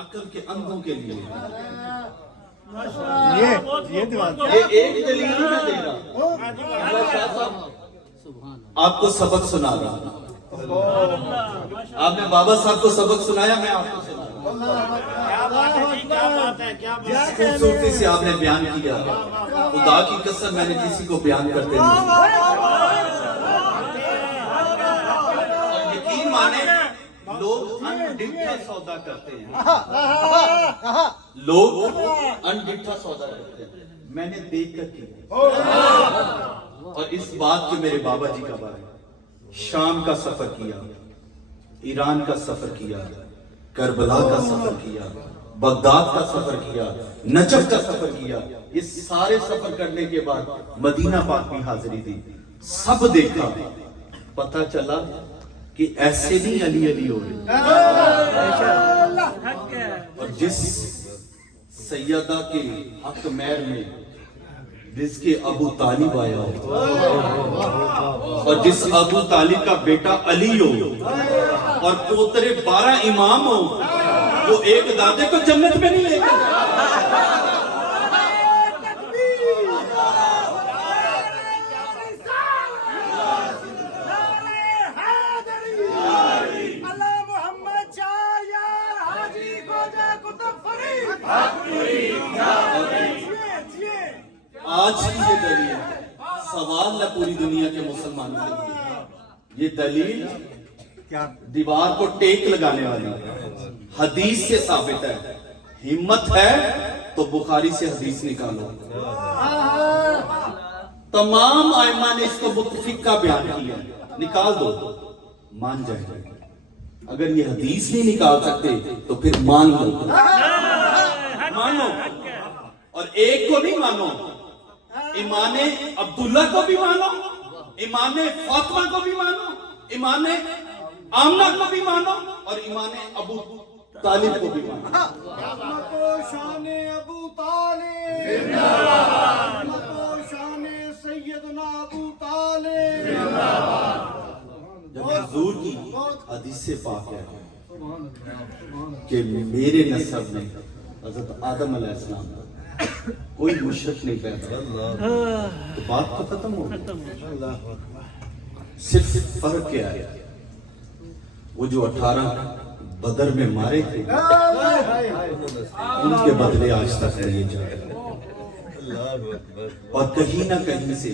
عقل کے اندھوں کے لیے یہ ایک دلیل ہی میں دے رہا ہوں۔ شاہ صاحب آپ کو سبق سنا رہا ہوں، آپ نے بابا صاحب کو سبق سنایا، میں آپ کو سنا رہا ہوں۔ جس خوبصورتی سے آپ نے بیان کیا، خدا کی قسم میں نے کسی کو بیان کرتے نہیں۔ اور یقین مانے لوگ انڈٹھا سودا کرتے ہیں، لوگ انڈٹھا سودا کرتے ہیں، میں نے دیکھ کر کیا۔ اور اس بات کے میرے بابا جی کا بارے شام کا سفر کیا، ایران کا سفر کیا، کربلا کا سفر کیا، بغداد کا سفر کیا، نجف کا سفر کیا۔ اس سارے سفر کرنے کے بعد مدینہ پاک میں حاضری دی، سب دیکھا، پتہ چلا کہ ایسے نہیں علی علی ہو رہے۔ اور جس سیدہ کے حق مہر میں جس کے ابو طالب آیا ہو، اور جس ابو طالب کا بیٹا علی ہو، اور پوترے 12 امام ہو، وہ ایک دادے کو جنت میں نہیں لے گا۔ آج کی یہ دلیل سوال ہے پوری دنیا کے مسلمانوں کے لیے، یہ دلیل دیوار کو ٹیک لگانے والی حدیث سے ثابت ہے۔ ہمت ہے تو بخاری سے حدیث نکالو، تمام ائمہ نے اس کو متفق کا بیان کیا، نکال دو، مان جائیں گے۔ اگر یہ حدیث نہیں نکال سکتے تو پھر مان لو، مانو، اور ایک کو نہیں مانو، امام عبداللہ کو بھی مانو، امام فاطمہ کو بھی مانو، امام آمنہ کو بھی مانو، اور امام ابو طالب کو بھی مانو۔ رحمت و شان ابو طالب زندہ باد، رحمت و شان سیدنا ابو طالب زندہ باد۔ جب حضور کی حدیث سے پاک ہے کہ میرے نسب میں حضرت آدم علیہ السلام کوئی مشرک نہیں پیدا، تو بات تو ختم ہو گئی۔ صرف فرق کیا ہے، وہ جو 18 بدر میں مارے تھے ان کے بدلے آج تک لیے جا رہے ہیں، اور کہیں نہ کہیں سے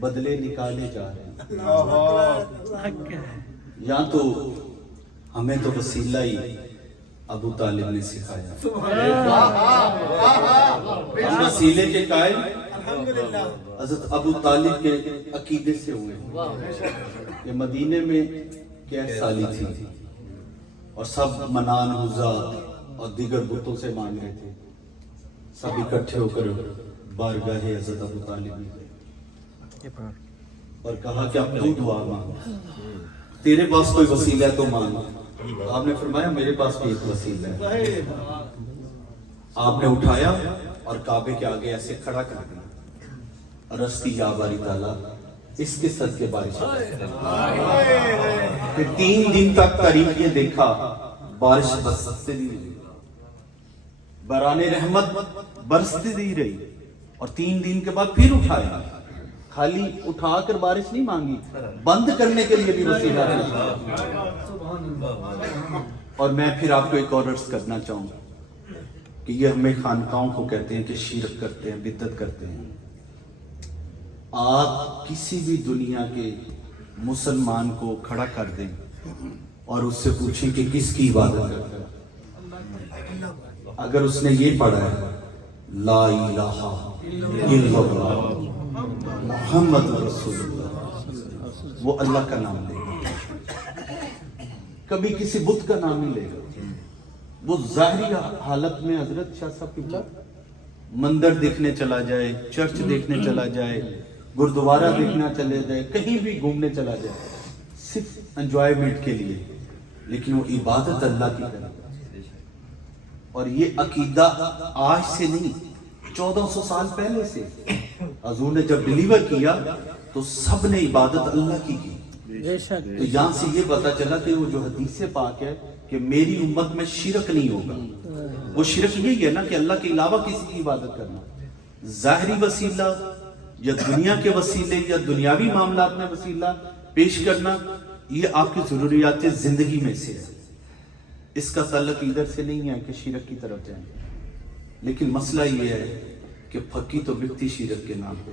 بدلے نکالے جا رہے ہیں۔ یا تو ہمیں تو وسیلہ ہی ابو طالب نے سکھایا، ہم وسیلے کے قائل حضرت ابو طالب کے عقیدے سے ہوئے کہ مدینے میں کیس سالی تھی اور سب منان حزا اور دیگر بتوں سے مانگ رہے تھے، سب اکٹھے ہو کر بارگاہ حضرت ابو طالب میں اور کہا کہ اب تو دعا مانگ، تیرے پاس کوئی وسیلہ ہے تو مانگ۔ آپ نے فرمایا میرے پاس بھی ایک وسیلہ ہے۔ آپ نے اٹھایا اور کعبے کے آگے ایسے کھڑا کر دیا، رستی یا باری تعالیٰ اس کے صدقے بارش ہوئی۔ پھر 3 دن تک تاریخ نے دیکھا بارش برستے نہیں رہی، باران رحمت برستے نہیں رہی، اور 3 دن کے بعد پھر اٹھایا، خالی اٹھا کر بارش نہیں مانگی، بند کرنے کے لیے بھی وسیلہ ہے۔ اور میں پھر آپ کو ایک اور عرض کرنا چاہوں کہ یہ ہمیں خانقاہوں کو کہتے ہیں کہ شرک کرتے ہیں، بدعت کرتے ہیں۔ آپ کسی بھی دنیا کے مسلمان کو کھڑا کر دیں اور اس سے پوچھیں کہ کس کی عبادت کرتا ہے، اگر اس نے یہ پڑھا ہے لا الہ الا اللہ محمد رسول اللہ، وہ اللہ کا نام لے گا، کبھی کسی بت کا نام ہی لے گا۔ وہ ظاہری حالت میں حضرت شاہ صاحب قبلہ مندر دیکھنے چلا جائے، چرچ دیکھنے چلا جائے، گردوارہ دیکھنا چلے جائے، کہیں بھی گھومنے چلا جائے، صرف انجوائمنٹ کے لیے، لیکن وہ عبادت اللہ کی کرے۔ اور یہ عقیدہ آج سے نہیں، 1400 سال پہلے سے حضور نے جب ڈیلیور کیا تو سب نے عبادت اللہ کی کی۔ تو یہاں سے یہ پتا چلا کہ وہ جو حدیث پاک ہے کہ میری امت میں شرک نہیں ہوگا. وہ شرک یہی ہے نا کہ اللہ کے علاوہ کسی کی عبادت کرنا. ظاہری وسیلہ یا دنیا کے وسیلے یا دنیاوی معاملات میں وسیلہ پیش کرنا، یہ آپ کی ضروریات زندگی میں سے ہے. اس کا تعلق ادھر سے نہیں ہے کہ شرک کی طرف جائیں. لیکن مسئلہ یہ ہے کہ پھکی تو بکتی شرک کے نام پہ.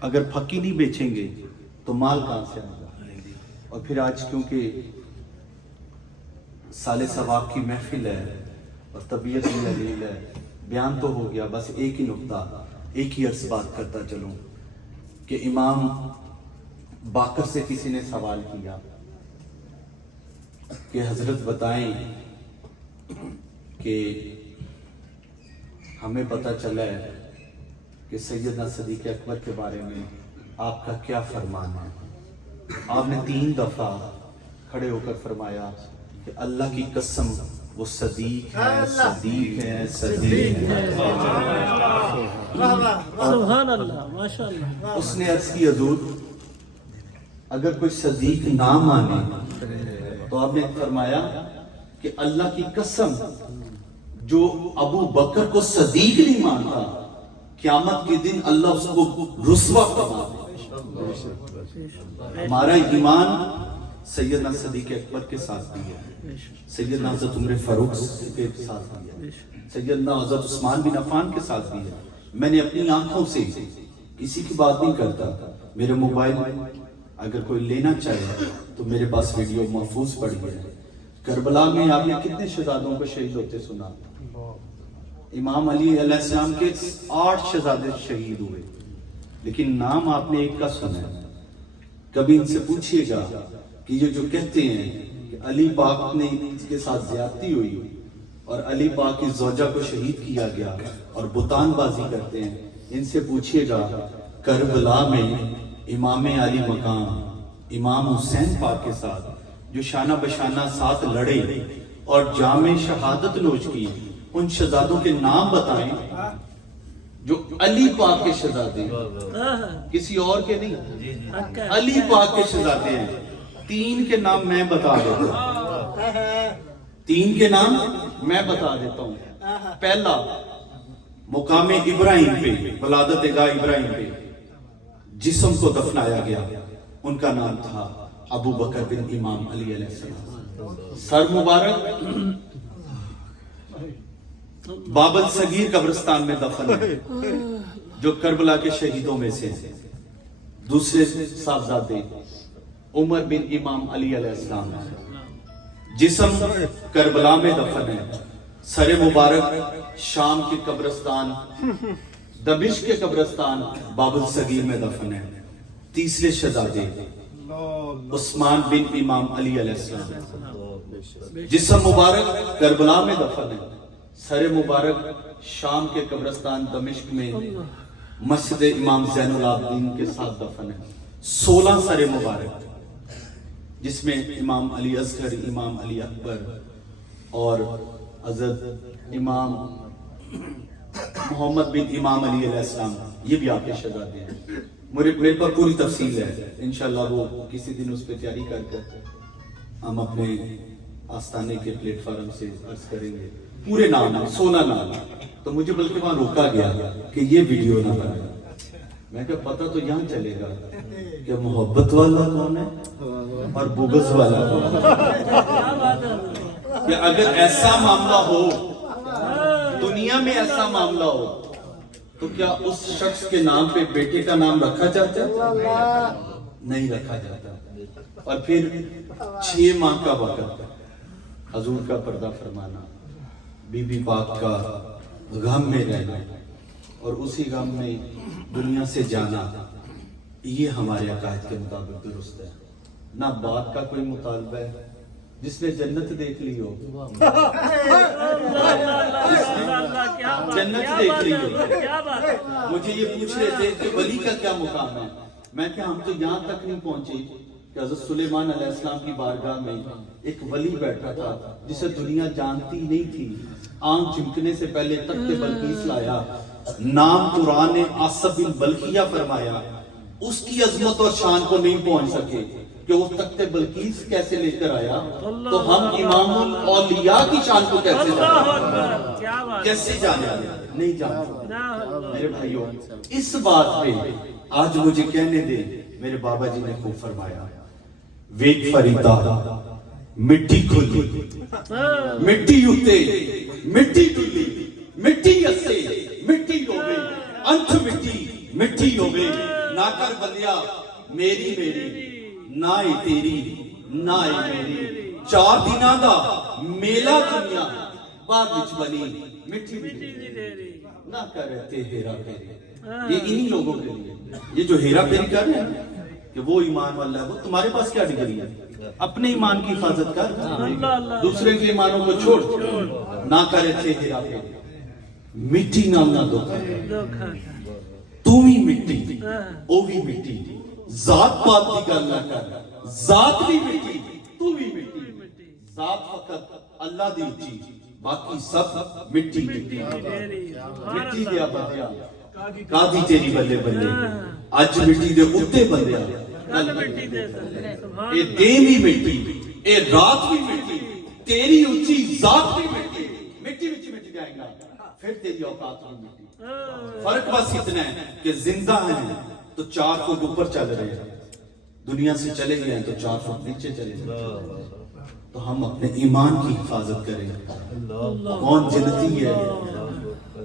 اگر پھکی نہیں بیچیں گے تو مال کہاں سے آئے گا؟ اور پھر آج کیونکہ سال ثواب کی محفل ہے اور طبیعت بھی علیل ہے، بیان تو ہو گیا، بس ایک ہی نقطہ، ایک ہی عرض بات کرتا چلوں کہ امام باقر سے کسی نے سوال کیا کہ حضرت بتائیں کہ ہمیں پتہ چلا ہے کہ سیدنا صدیق اکبر کے بارے میں آپ کا کیا فرمان ہے. آپ نے 3 دفعہ کھڑے ہو کر فرمایا کہ اللہ کی قسم وہ صدیق ہے، صدیق ہے، صدیق ہے. سبحان اللہ، ماشاء اللہ. اس نے عرض کی حضور اگر کوئی صدیق نہ مانے تو آپ نے فرمایا کہ اللہ کی قسم جو ابو بکر کو صدیق نہیں مانتا قیامت کے دن اللہ اس کو رسوا فرما دے. ہمارا ایمان سیدنا صدیق اکبر کے ساتھ بھی ہے، سیدنا حضرت عمر فاروق کے ساتھ بھی ہے، سیدنا حضرت عثمان بن عفان کے ساتھ بھی ہے. میں نے اپنی آنکھوں سے کسی کی بات نہیں کرتا. میرے موبائل اگر کوئی لینا چاہے تو میرے پاس ویڈیو محفوظ پڑی ہے. کربلا میں آپ نے کتنے شہزادوں کو شہید ہوتے سنا؟ امام علی علیہ السلام کے 8 شہزادے شہید ہوئے، لیکن نام آپ نے ایک کا سنا ہے. کبھی ان سے پوچھئے گا کہ یہ جو کہتے ہیں کہ علی پاک نے اس کے ساتھ زیادتی ہوئی اور علی پاک کی زوجہ کو شہید کیا گیا اور بتان بازی کرتے ہیں، ان سے پوچھئے گا کربلا میں امام علی مقام امام حسین پاک کے ساتھ جو شانہ بشانہ ساتھ لڑے اور جام شہادت نوش کی، ان شہزادوں کے نام بتائیں جو علی پاک کے شہزادے ہیں، کسی اور کے نہیں، علی پاک کے شہزادے ہیں. 3 کے نام میں بتا دیتا ہوں، 3 کے نام میں بتا دیتا ہوں. پہلا مقام ابراہیم پہ، ولادت گاہ ابراہیم پہ جسم کو دفنایا گیا، ان کا نام تھا ابو بکر بن امام علی علیہ السلام. سر مبارک بابل صغیر قبرستان میں دفن ہے جو کربلا کے شہیدوں میں سے. دوسرے صاحبزادے عمر بن امام علی علیہ السلام، جسم کربلا میں دفن ہے. سر مبارک شام کے قبرستان، دمشق کے قبرستان بابل صغیر میں دفن ہے. تیسرے شہزادے عثمان بن امام علی علیہ السلام، جسم مبارک کربلا میں دفن ہے. سر مبارک شام کے قبرستان دمشق میں مسجد امام زین العابدین کے ساتھ دفن ہے. 16 سر مبارک جس میں امام علی اصغر، امام علی اکبر اور حضرت امام محمد بن امام علی علیہ السلام، یہ بھی آپ کے شہزادے ہیں. میرے پر پوری تفصیل ہے، انشاءاللہ وہ کسی دن اس پہ تیاری کر کر ہم اپنے آستانے کے پلیٹ فارم سے عرض کریں گے. پورے نام 16 نام. تو مجھے بلکہ وہاں روکا گیا کہ یہ ویڈیو نہ بنائے. میں کہا پتہ تو یہاں چلے گا کہ محبت والا کون ہے اور بغض والا کون ہے. کہ اگر ایسا معاملہ ہو، دنیا میں ایسا معاملہ ہو، تو کیا اس شخص کے نام پہ بیٹے کا نام رکھا جاتا ہے؟ نہیں رکھا جاتا. اور پھر 6 ماہ کا وقت حضور کا پردہ فرمانا، بی بی پاک کا غم میں رہنا اور اسی غم میں دنیا سے جانا، یہ ہمارے عقائد کے مطابق درست ہے. نہ باپ کا کوئی مطالبہ ہے. جس نے جنت دیکھ لی ہو، جنت دیکھ لی ہو. مجھے یہ پوچھ رہے تھے کہ ولی کا کیا مقام ہے. میں کہ ہم تو یہاں تک نہیں پہنچے کہ حضرت سلیمان علیہ السلام کی بارگاہ میں ایک ولی بیٹھا تھا جسے دنیا جانتی نہیں تھی. آنکھ چمکنے سے پہلے تخت بلقیس لایا، نام قرآن نے آصف بن بلقیہ فرمایا. اس کی عظمت اور شان کو نہیں پہنچ سکے کہ وہ تخت بلقیس کیسے لے کر آیا تو ہم امام الاولیاء کی شان کو کیسے جانے کیسے جانے نہیں جانتے میرے بھائیوں اس بات پہ آج مجھے کہنے دے میرے بابا جی نے خوب فرمایا ویک فریدا مٹی کھلی مٹی اتے مٹی ڈلی مٹی اسے مٹی ہوے انت مٹی مٹی ہوے نہ کر بندیا میری میری نہ تیری نہ میری چار دنوں دا میلہ دنیا بعد وچ بنی مٹی نہ کرتے ہیرا پھیری یہ انہی لوگوں کے لیے یہ جو ہیرا پھیری کر رہے ہیں کہ وہ ایمان والا ہے وہ تمہارے پاس کیا ڈگری ہے اپنے ایمان کی حفاظت کر دوسرے کے ایمانوں کو چھوڑ نہ کرے تھے ہیرا پھیری مٹی نام نہ دھوکا تو بھی مٹی او بھی مٹی ذات بات کی گل نہ کر ذات بھی مٹی تو بھی مٹی ذات فقط اللہ دی اچھی باقی سب مٹی مٹی دیا بندیا کادی تیری بلے بلے اج مٹی دے اتے بندیا اے دین بھی مٹی اے رات بھی مٹی تیری اچھی ذات بھی مٹی مٹی مٹ جائے گا پھر تیری اوقات بھی مٹی فرق بس اتنا ہے کہ زندہ ہیں تو 4 فٹ اوپر چل رہے ہیں دنیا سے چلے گئے ہیں تو 4 فٹ نیچے چلے گئے تو ہم اپنے ایمان کی حفاظت کریں کون جنتی ہے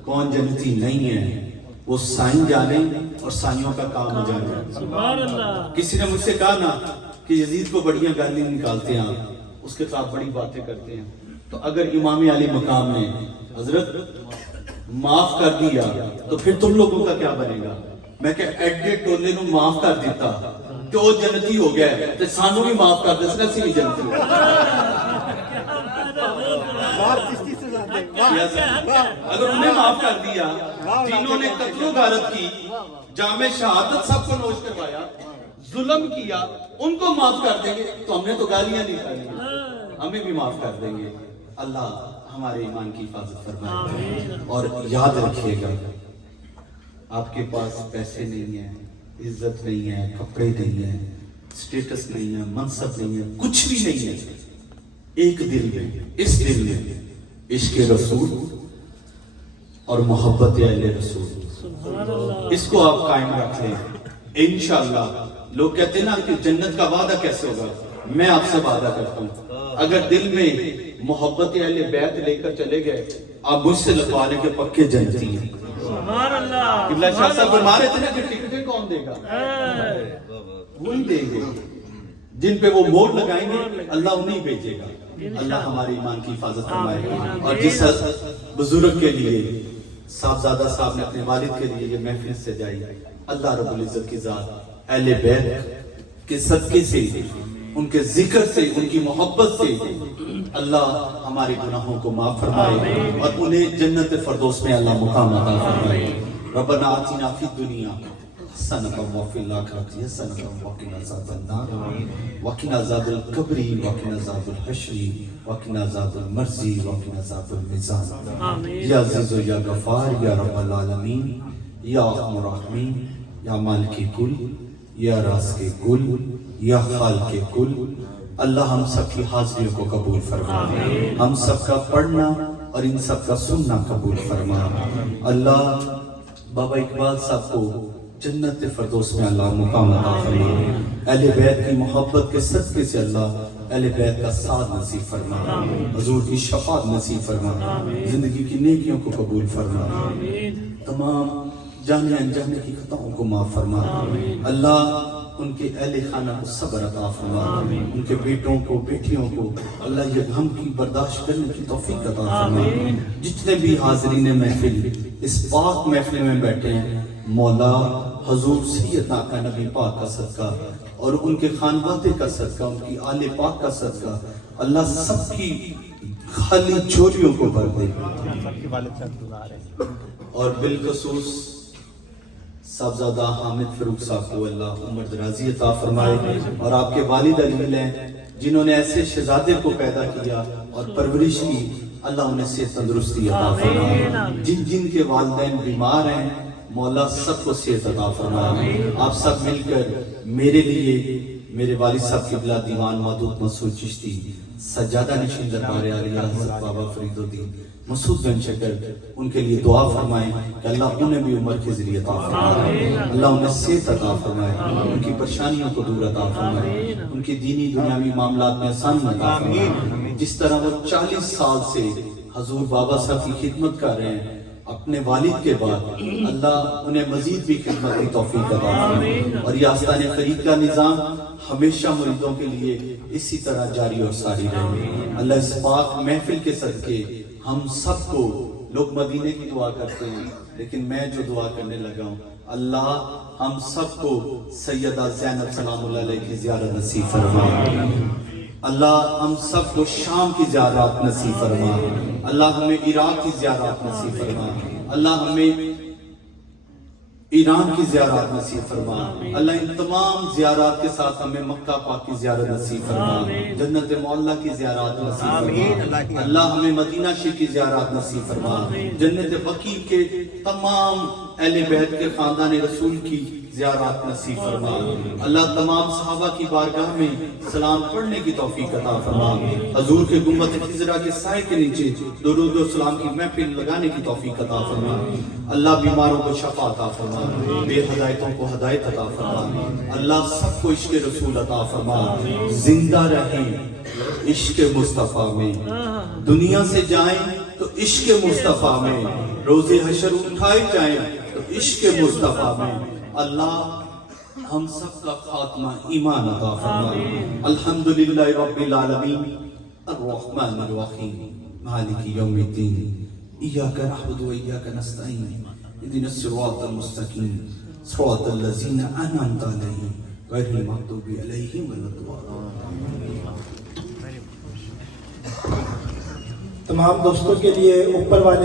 کون جنتی نہیں ہے وہ سائن جانے اور سائنوں کا کام ہو جانے کسی نے مجھ سے کہا نا کہ یزید کو بڑیاں گالی نکالتے ہیں اس کے ساتھ بڑی باتیں کرتے ہیں تو اگر امام علی مقام نے حضرت معاف کر دیا تو پھر تم لوگوں کا کیا بنے گا میں کہ ایڈے ٹولے نو معاف کر دیتا کہ وہ جنتی ہو گیا ہے تو سانو بھی معاف کر دے سنا سی بھی جنتی ہو اگر انہیں معاف کر دیا جنہوں نے قتل و غارت کی جامع شہادت سب کو نوش کروایا ظلم کیا ان کو معاف کر دیں گے تو ہم نے تو گالیاں نہیں کھائی ہمیں بھی معاف کر دیں گے اللہ ہمارے ایمان کی حفاظت فرمائے اور یاد رکھیے گا آپ کے پاس پیسے نہیں ہیں عزت نہیں ہے کپڑے نہیں ہیں سٹیٹس نہیں ہے منصب نہیں ہے کچھ بھی نہیں ہے ایک دل میں اس دل میں عشق رسول اور محبت اہل رسول اس کو آپ قائم رکھ لیں انشاءاللہ لوگ کہتے ہیں نا کہ جنت کا وعدہ کیسے ہوگا میں آپ سے وعدہ کرتا ہوں اگر دل میں محبت اہل بیت لے کر چلے گئے آپ مجھ سے لگوا لیں کہ پکے جنتی ہیں قبلہ شاہ صاحب فرما رہے تھے نا کہ ٹکٹیں کون دے گا وہی دیں گے جن پہ وہ موڑ لگائیں گے اللہ انہیں بھیجے گا اللہ ہمارے ایمان کی حفاظت فرمائے اور جس بزرگ کے لیے صاحبزادہ صاحب نے اپنے والد کے لیے یہ محفل سے جائی اللہ رب العزت کی ذات اہل بیت کے صدقے سے ان کے ذکر سے ان کی محبت سے اللہ ہمارے گناہوں کو معاف فرمائے اور انہیں جنت فردوس میں اللہ مقام عطا فرمائے ربنا آتنا فی الدنیا حسنۃ وفی الآخرۃ حسنۃ وقنا عذاب النار وقنا عذاب القبر وقنا عذاب الحشر وقنا عذاب المرض وقنا عذاب المیزان یا عزیز و یا غفار یا رب العالمین یا ارحم الراحمین یا مالک کل یا رازق کل یا خالق کل اللہ ہم سب کی حاضریوں کو قبول فرما ہم سب کا پڑھنا اور ان سب کا سننا قبول فرما اللہ بابا اقبال صاحب کو جنت فردوس میں اللہ مقام عطا فرما اہل بیت کی محبت کے صدقے سے اللہ اہل بیت کا ساتھ نصیب فرما حضور کی شفاعت نصیب فرما زندگی کی نیکیوں کو قبول فرما تمام جانے انجانے کی خطاؤں کو معاف فرما اللہ ان کے اہل خانہ کو صبر عطا فرما ان کے بیٹوں کو بیٹیوں کو اللہ یہ غم کی برداشت کرنے کی توفیق عطا فرما جتنے بھی حاضرین محفل اس پاک محفل میں بیٹھے ہیں مولا حضور سید آقا نبی پاک کا صدقہ اور ان کے خانوادے کا صدقہ ان کی آل پاک کا صدقہ اللہ سب کی خالی چوریوں کو بھر دے اور بالخصوص صاحبزادہ حامد فروخ صاحب کو اللہ عمر درازی عطا فرمائے اور آپ کے والد علی ہیں جنہوں نے ایسے شہزادے کو پیدا کیا اور پرورش کی اللہ انہیں صحت تندرستی عطا فرمائے جن کے والدین بیمار ہیں مولا سب کو صحت عطا فرمائے آپ سب مل کر میرے لیے میرے والد صاحب قبلہ دیوان مودود مسعود چشتی سجادہ نشین دربار عالیہ حضرت بابا فرید الدین مسعود بن شکر ان کے لیے دعا فرمائیں کہ اللہ انہیں بھی عمر کے ذریعے عطا فرمائے، اللہ انہیں صحت عطا فرمائے، ان کی پریشانیوں کو دور عطا فرمائے، ان کی دینی دنیاوی معاملات میں آسانی عطا فرمائے۔ جس طرح وہ 40 سال سے حضور بابا صاحب کی خدمت کر رہے ہیں اپنے والد کے بعد، اللہ انہیں مزید بھی خدمت کی توفیق عطا فرمائے، اور یہ آستان فرید کا نظام ہمیشہ مریدوں کے لیے اسی طرح جاری اور ساری رہے۔ اللہ اس پاک محفل کے صدقے ہم سب کو، لوگ مدینے کی دعا کرتے ہیں لیکن میں جو دعا کرنے لگا ہوں، اللہ ہم سب کو سیدہ زینب سلام اللہ علیہ کی زیارت نصیب فرمائے، اللہ ہم سب کو شام کی زیارت نصیب فرما، اللہ ہمیں عراق کی زیارت نصیب فرما، اللہ ہمیں ایران کی زیارت نصیب فرما، اللہ ان تمام زیارات کے ساتھ ہمیں مکہ پاک کی زیارت نصیب فرما، جنت معلیٰ کی زیارت نصیب فرما، اللہ ہمیں مدینہ شریف کی زیارت نصیب فرما، جنت بقیع کے تمام اہل بیت کے خاندان رسول کی زیارات نصیب فرما، اللہ تمام صحابہ کی بارگاہ میں سلام پڑھنے کی توفیق عطا فرما، حضور کے گنبد خضرا کے سائے کے نیچے درود و سلام کی محفل لگانے کی توفیق عطا فرما، اللہ بیماروں کو شفا عطا فرما، بے ہدایتوں کو ہدایت عطا فرما، اللہ سب کو عشق رسول عطا فرما، زندہ رہیں عشق مصطفیٰ میں، دنیا سے جائیں تو عشق مصطفیٰ میں، روز حشر اٹھائے جائیں تو عشق مصطفیٰ میں، اللہ ہم سب کا خاتمہ ایمان عطا فرما، الحمدللہ رب العالمین الرحمن الرحیم مالک یوم الدین، ایاک نعبد و ایاک نستعین، اهدنا الصراط المستقیم صراط الذین انعمت علیہم غیر المغضوب علیہم ولا الضالین۔ تمام دوستوں کے لیے اوپر والے